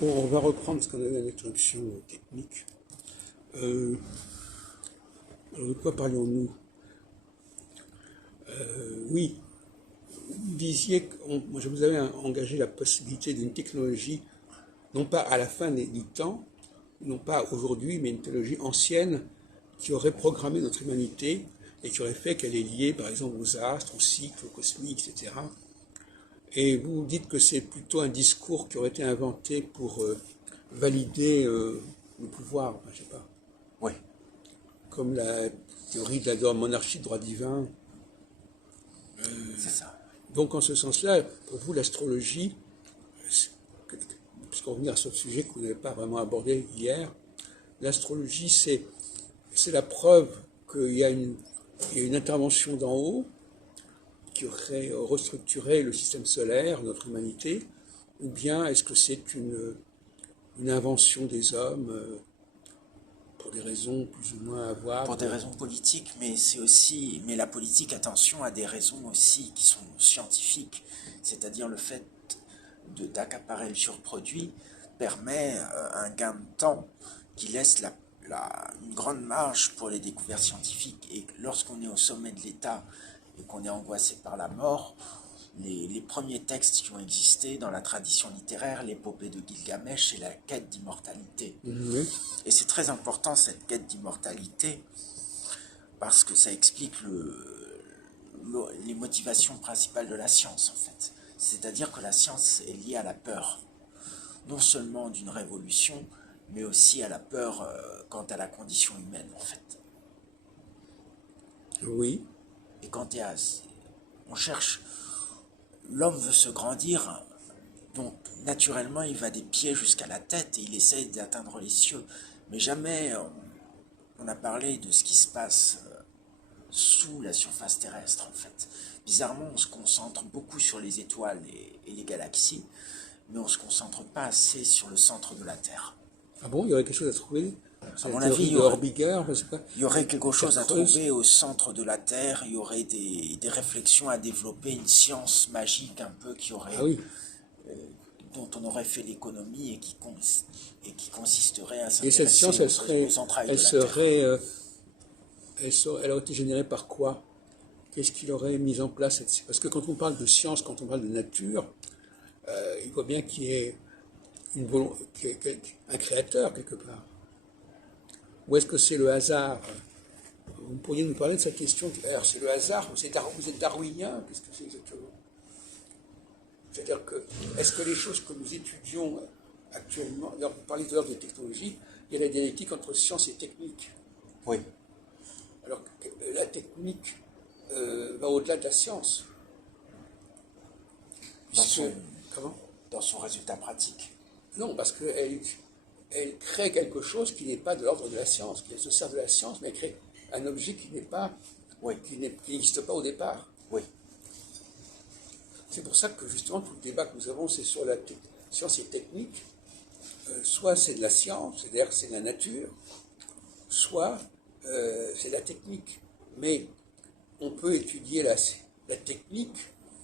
Bon, on va reprendre ce qu'on avait une introduction technique. Alors de quoi parlions-nous? Oui, vous disiez que je vous avais engagé la possibilité d'une technologie, non pas à la fin du temps, non pas aujourd'hui, mais une technologie ancienne qui aurait programmé notre humanité et qui aurait fait qu'elle est liée, par exemple, aux astres, aux cycles, aux cosmiques, etc. Et vous dites que c'est plutôt un discours qui aurait été inventé pour valider le pouvoir, enfin, je sais pas, Oui, comme la théorie de la monarchie de droit divin. c'est ça. Donc en ce sens-là, pour vous, l'astrologie, puisqu'on va venir sur le sujet que vous n'avez pas vraiment abordé hier, l'astrologie, c'est la preuve qu'il y a une intervention d'en haut qui aurait restructuré le système solaire, notre humanité, ou bien est-ce que c'est une invention des hommes pour des raisons plus ou moins Pour des avouables? raisons politiques, mais c'est aussi, mais la politique, attention, a des raisons aussi qui sont scientifiques. C'est-à-dire le fait d'accaparer le surproduit permet un gain de temps qui laisse une grande marge pour les découvertes scientifiques. Et lorsqu'on est au sommet de l'État et qu'on est angoissé par la mort, les premiers textes qui ont existé dans la tradition littéraire, l'épopée de Gilgamesh, c'est la quête d'immortalité. Oui. Et c'est très important cette quête d'immortalité parce que ça explique les motivations principales de la science en fait. C'est-à-dire que la science est liée à la peur, non seulement d'une révolution, mais aussi à la peur quant à la condition humaine en fait. Oui. Et on cherche, l'homme veut se grandir, donc naturellement il va des pieds jusqu'à la tête et il essaye d'atteindre les cieux. Mais jamais on a parlé de ce qui se passe sous la surface terrestre en fait. Bizarrement, on se concentre beaucoup sur les étoiles et les galaxies, mais on ne se concentre pas assez sur le centre de la Terre. Ah bon, il y aurait quelque chose à trouver? À C'est la mon avis, théorie de Horbiger, je sais pas. il y aurait quelque Terre chose à creuse. trouver au centre de la Terre, il y aurait des réflexions à développer, une science magique un peu Ah euh, oui. dont on aurait fait l'économie et qui consisterait à Et cette s'intéresser science, aux entrailles de la Terre. elle aurait été générée par quoi? Qu'est-ce qu'il aurait mis en place? Parce que quand on parle de science, quand on parle de nature, il faut bien qu'il y ait un créateur quelque part. Ou est-ce que c'est le hasard? Vous pourriez nous parler de cette question. Alors, c'est le hasard, vous êtes darwinien? Qu'est-ce que c'est exactement? C'est-à-dire que, est-ce que les choses que nous étudions actuellement, alors vous parlez tout à l'heure de technologie, il y a la dialectique entre science et technique. Oui, Alors, la technique va au-delà de la science. dans Puisque, son, comment? dans son résultat pratique. Non, parce elle crée quelque chose qui n'est pas de l'ordre de la science, qui se sert de la science, mais elle crée un objet qui n'est pas, Oui, qui n'existe pas au départ. oui, C'est pour ça que justement tout le débat que nous avons, c'est sur la science et technique. Soit c'est de la science, c'est-à-dire c'est de la nature, soit c'est de la technique. Mais on peut étudier la technique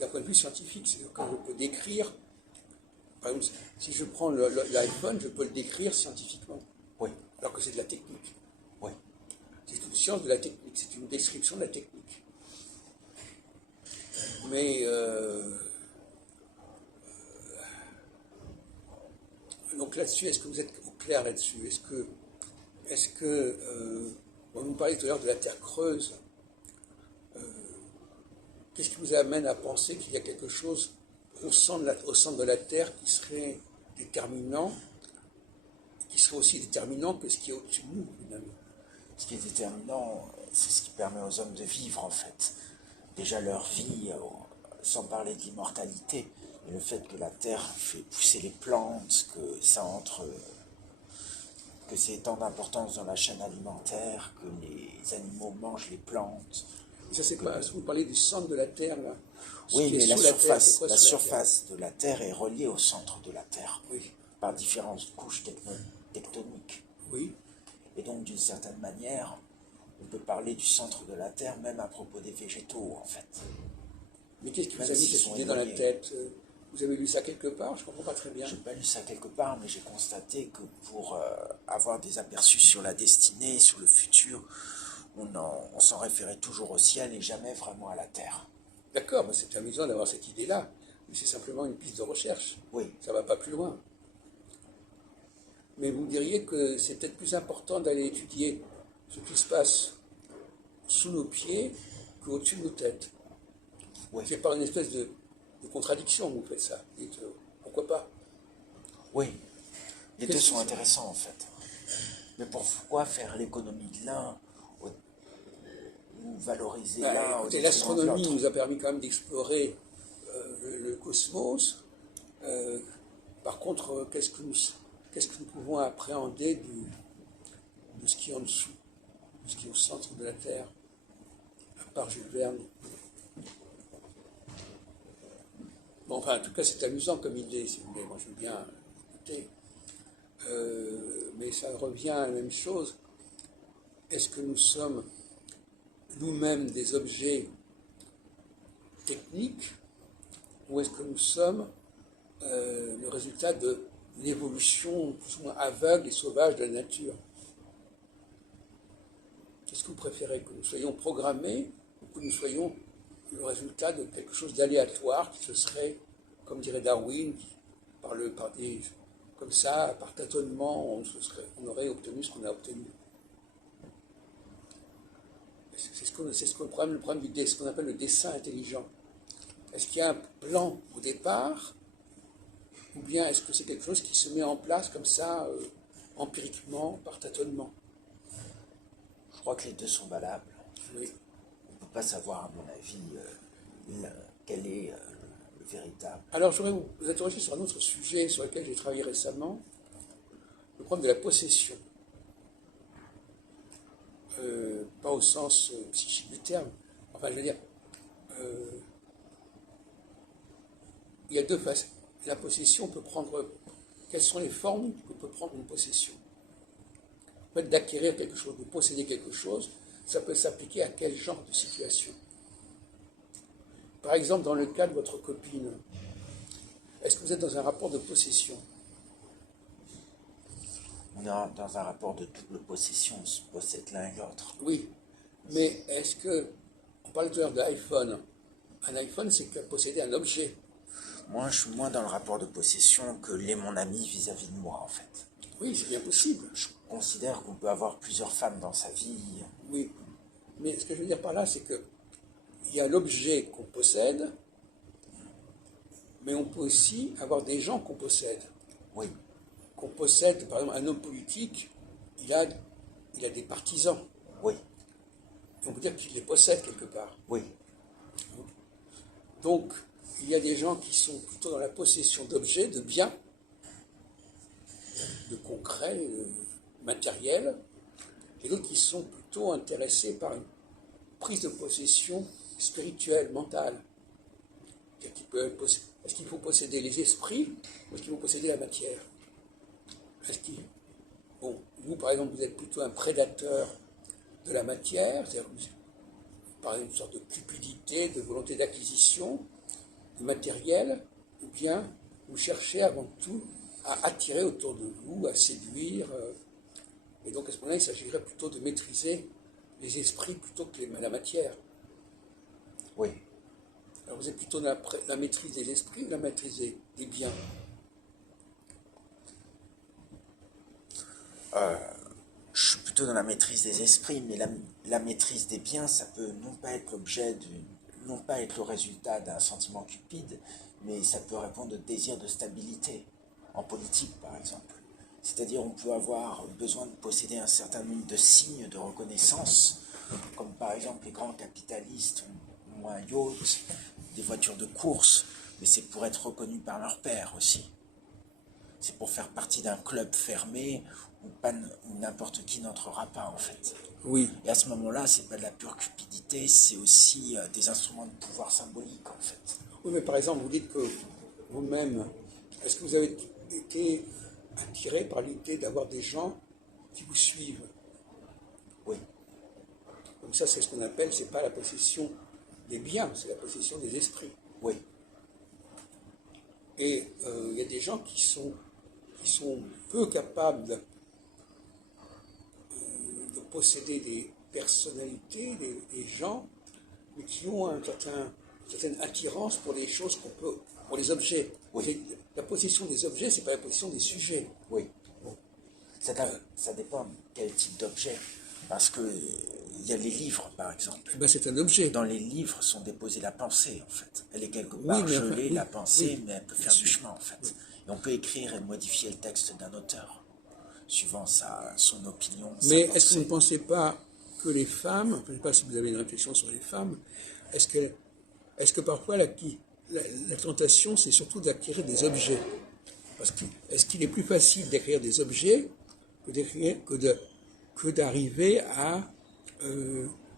d'un point de vue scientifique. C'est-à-dire que je peux décrire, par exemple, si je prends l'iPhone, je peux le décrire scientifiquement, oui, alors que c'est de la technique. oui. C'est une science de la technique, c'est une description de la technique. Mais donc là-dessus, est-ce que vous êtes au clair là-dessus? Bon, vous me parlez tout à l'heure de la Terre creuse. Qu'est-ce qui vous amène à penser qu'il y a quelque chose au centre de la Terre qui serait déterminant, qui serait aussi déterminant que ce qui est au-dessus de nous, finalement? Ce qui est déterminant, c'est ce qui permet aux hommes de vivre en fait. Déjà leur vie, sans parler de l'immortalité, et le fait que la terre fait pousser les plantes, que c'est tant d'importance dans la chaîne alimentaire, que les animaux mangent les plantes. Et ça, c'est quoi? Vous parlez du centre de la Terre, là? Ce Oui, qui est mais sous la Terre, c'est quoi la sous la Terre? surface de la terre est reliée au centre de la terre Oui, par différentes couches tectoniques. oui. Et donc, d'une certaine manière, on peut parler du centre de la Terre, même à propos des végétaux, en fait. Mais qu'est-ce qui vous Même a mis s'ils cette sont idée dans la éloignés. tête? Vous avez lu ça quelque part? Je ne comprends pas très bien. J'ai pas lu ça quelque part, mais j'ai constaté que pour avoir des aperçus sur la destinée, sur le futur, on s'en référait toujours au ciel et jamais vraiment à la terre. D'accord, c'est amusant d'avoir cette idée-là, mais c'est simplement une piste de recherche. Oui, Ça ne va pas plus loin. Mais vous diriez que c'est peut-être plus important d'aller étudier ce qui se passe sous nos pieds qu'au-dessus de nos têtes. oui, C'est par une espèce de contradiction que vous faites ça. Dites, pourquoi pas? oui. Les deux Qu'est-ce sont que intéressants en fait. Mais pourquoi faire l'économie de l'un ou valoriser l'un au écoutez, détriment de l'astronomie l'autre? nous a permis quand même d'explorer le cosmos. Euh, Par contre, qu'est-ce que nous pouvons appréhender de ce qui est en dessous, de ce qui est au centre de la Terre, à part Jules Verne? Bon, enfin, en tout cas, c'est amusant comme idée, si vous voulez. Moi, je veux bien écouter. Mais ça revient à la même chose. Est-ce que nous sommes nous-mêmes des objets techniques ou est-ce que nous sommes le résultat de l'évolution plus ou moins aveugle et sauvage de la nature? Qu'est-ce que vous préférez, que nous soyons programmés ou que nous soyons le résultat de quelque chose d'aléatoire qui se serait, comme dirait Darwin, comme ça, par tâtonnement, on aurait obtenu ce qu'on a obtenu? C'est le problème ce qu'on appelle le dessin intelligent. Est-ce qu'il y a un plan au départ, ou bien est-ce que c'est quelque chose qui se met en place comme ça, empiriquement, par tâtonnement? Je crois que les deux sont valables. Oui. On ne peut pas savoir, à mon avis, quel est le véritable. Alors, je voudrais vous interroger sur un autre sujet sur lequel j'ai travaillé récemment, le problème de la possession. Pas au sens psychique du terme. Enfin, je veux dire, il y a deux faces. La possession peut prendre. Quelles sont les formes que peut prendre une possession? En fait, d'acquérir quelque chose, de posséder quelque chose, ça peut s'appliquer à quel genre de situation? Par exemple, dans le cas de votre copine, est-ce que vous êtes dans un rapport de possession? On est dans un rapport de double possession, on se possède l'un et l'autre. Oui, mais est-ce que, on parle tout à l'heure de l'iPhone, un iPhone c'est que posséder un objet. Moi, je suis moins dans le rapport de possession que l'est mon ami vis-à-vis de moi, en fait. Oui, c'est bien possible. Je considère qu'on peut avoir plusieurs femmes dans sa vie. Oui, mais ce que je veux dire par là, c'est que il y a l'objet qu'on possède, mais on peut aussi avoir des gens qu'on possède. Oui, Qu'on possède, par exemple, un homme politique, il a des partisans. oui, On peut dire qu'il les possède quelque part. oui, Donc, il y a des gens qui sont plutôt dans la possession d'objets, de biens, de concret, de matériel, et d'autres qui sont plutôt intéressés par une prise de possession spirituelle, mentale. Est-ce qu'il faut posséder les esprits ou est-ce qu'il faut posséder la matière? Bon, vous, par exemple, vous êtes plutôt un prédateur de la matière, c'est-à-dire par une sorte de cupidité, de volonté d'acquisition, de matériel, ou bien vous cherchez avant tout à attirer autour de vous, à séduire. Et donc à ce moment-là, il s'agirait plutôt de maîtriser les esprits plutôt que la matière. oui. Alors vous êtes plutôt dans la maîtrise des esprits ou la maîtrise des biens? Je suis plutôt dans la maîtrise des esprits, mais la maîtrise des biens, ça peut non pas être non pas être le résultat d'un sentiment cupide, mais ça peut répondre au désir de stabilité, en politique par exemple. C'est-à-dire on peut avoir besoin de posséder un certain nombre de signes de reconnaissance, comme par exemple les grands capitalistes ont un yacht, des voitures de course, mais c'est pour être reconnu par leur père aussi. C'est pour faire partie d'un club fermé où n'importe qui n'entrera pas en fait. Oui. Et à ce moment-là, c'est pas de la pure cupidité, c'est aussi des instruments de pouvoir symbolique en fait. Oui, mais par exemple, vous dites que vous-même, est-ce que vous avez été attiré par l'idée d'avoir des gens qui vous suivent? Oui, Donc ça, c'est ce qu'on appelle, c'est pas la possession des biens, c'est la possession des esprits. oui, Et il y a des gens qui sont peu capables de posséder des personnalités, des gens, mais qui ont une certaine attirance pour les choses pour les objets. Oui. La possession des objets, c'est pas la possession des sujets. Oui. Bon. Ça dépend quel type d'objet. Parce que il y a les livres, par exemple. Eh ben, c'est un objet. Dans les livres sont déposées la pensée, en fait. Elle est quelque Oui, part mais enfin, gelée, oui, la pensée, oui, mais elle peut bien faire du sûr. chemin, en fait. Et on peut écrire et modifier le texte d'un auteur, suivant son opinion, sa Mais est-ce que vous ne pensée. pensez pas que les femmes, je ne sais pas si vous avez une réflexion sur les femmes, est-ce que, est-ce que parfois la tentation, c'est surtout d'acquérir des objets? Parce que est-ce qu'il est plus facile d'acquérir des objets que d'arriver à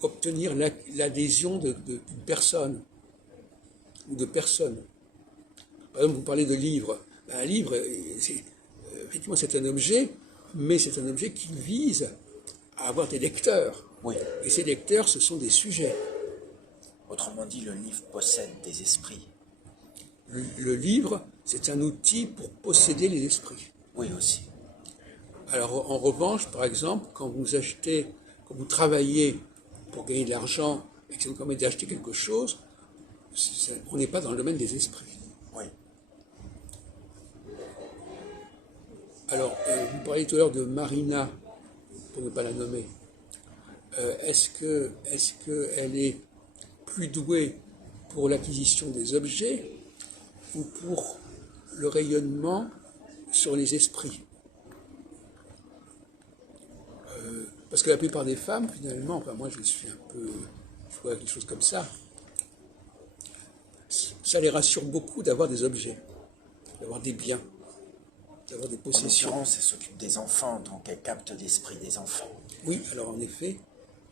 obtenir l'adhésion d'une personne ou de personnes? Par exemple, vous parlez de livres. Ben, un livre, effectivement, c'est un objet, mais c'est un objet qui vise à avoir des lecteurs. Oui. Et ces lecteurs, ce sont des sujets. Autrement dit, le livre possède des esprits. Le livre, c'est un outil pour posséder les esprits. Oui, aussi. Alors, en revanche, par exemple, quand vous travaillez pour gagner de l'argent et que ça vous permet d'acheter quelque chose, on n'est pas dans le domaine des esprits. Oui. Alors, vous parliez tout à l'heure de Marina, pour ne pas la nommer. Est-ce qu'elle est plus douée pour l'acquisition des objets ou pour le rayonnement sur les esprits? Parce que la plupart des femmes, finalement, enfin moi je suis un peu, je vois quelque chose comme ça les rassure beaucoup d'avoir des objets, d'avoir des biens, d'avoir des En possessions. l'occurrence, elle s'occupe des enfants, donc elle capte l'esprit des enfants. Oui, alors en effet,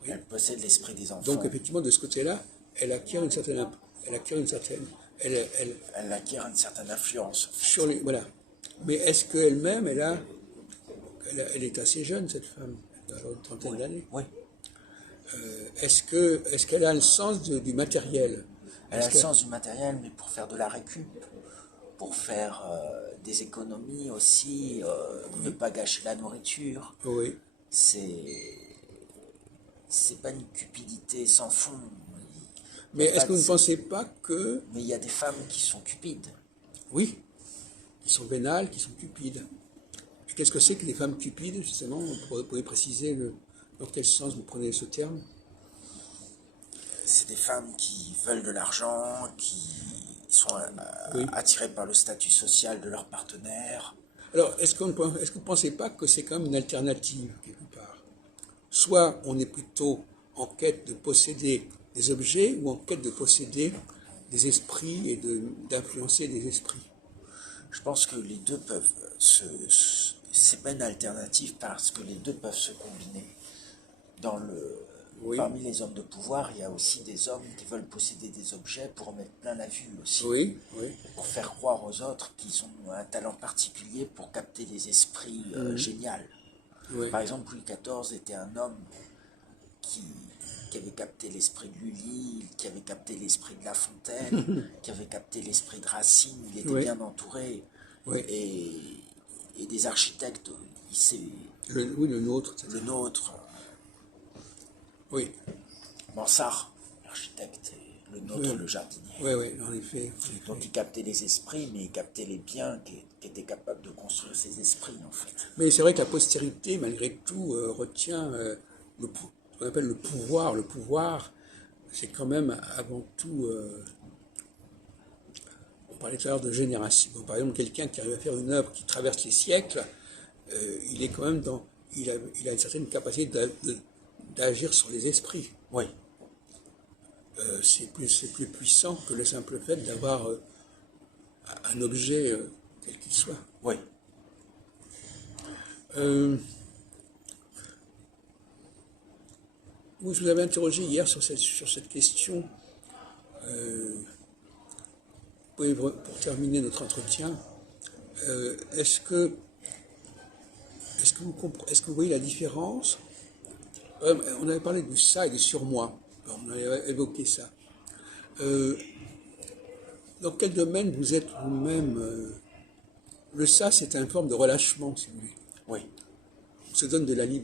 oui. Elle possède l'esprit des enfants. Donc effectivement, de ce côté-là, elle acquiert une certaine, elle acquiert une certaine influence. sur les, voilà. Mais est-ce qu'elle-même, elle est assez jeune, cette femme, elle a une trentaine d'années. Oui. Est-ce qu'elle a le sens du matériel? Elle a le sens du matériel, mais pour faire de la récup, pour faire des économies aussi, ne pas gâcher la nourriture. Oui. C'est pas une cupidité sans fond. Mais est-ce que vous ne pensez pas que... Mais il y a des femmes qui sont cupides. Oui, qui sont vénales, qui sont cupides. Et qu'est-ce que c'est que les femmes cupides, justement? Vous pouvez préciser dans quel sens vous prenez ce terme? C'est des femmes qui veulent de l'argent, qui sont attirées par le statut social de leur partenaire. Alors, est-ce que vous ne pensez pas que c'est quand même une alternative, quelque part? Soit on est plutôt en quête de posséder des objets, ou en quête de posséder des esprits et d'influencer des esprits. Je pense que les deux peuvent c'est pas une alternative parce que les deux peuvent se combiner. Oui. Parmi les hommes de pouvoir, il y a aussi des hommes qui veulent posséder des objets pour en mettre plein la vue aussi. Oui, oui. Pour faire croire aux autres qu'ils ont un talent particulier pour capter les esprits géniaux. Oui. Par exemple, Louis XIV était un homme qui avait capté l'esprit de Lully, qui avait capté l'esprit de La Fontaine, qui avait capté l'esprit de Racine. Il était bien entouré. Oui. Et des architectes, oui, le nôtre. Le nôtre. Oui. Mansart, l'architecte, et le nôtre, le jardinier. Oui, oui, en effet. Donc il captait les esprits, mais il captait les biens qui étaient capables de construire ces esprits, en fait. Mais c'est vrai que la postérité, malgré tout, retient ce qu'on appelle le pouvoir. Le pouvoir, c'est quand même avant tout... on parlait tout à l'heure de génération. Par exemple, quelqu'un qui arrive à faire une œuvre qui traverse les siècles, il est quand même il a une certaine capacité d'agir sur les esprits. Oui. C'est plus puissant que le simple fait d'avoir un objet quel qu'il soit. Oui. Vous avez interrogé hier sur cette question. Pour terminer notre entretien, est-ce que vous voyez la différence? On avait parlé du ça et du surmoi. On avait évoqué ça. dans quel domaine vous êtes vous-même le ça, c'est une forme de relâchement, si vous voulez. Oui, On se donne de la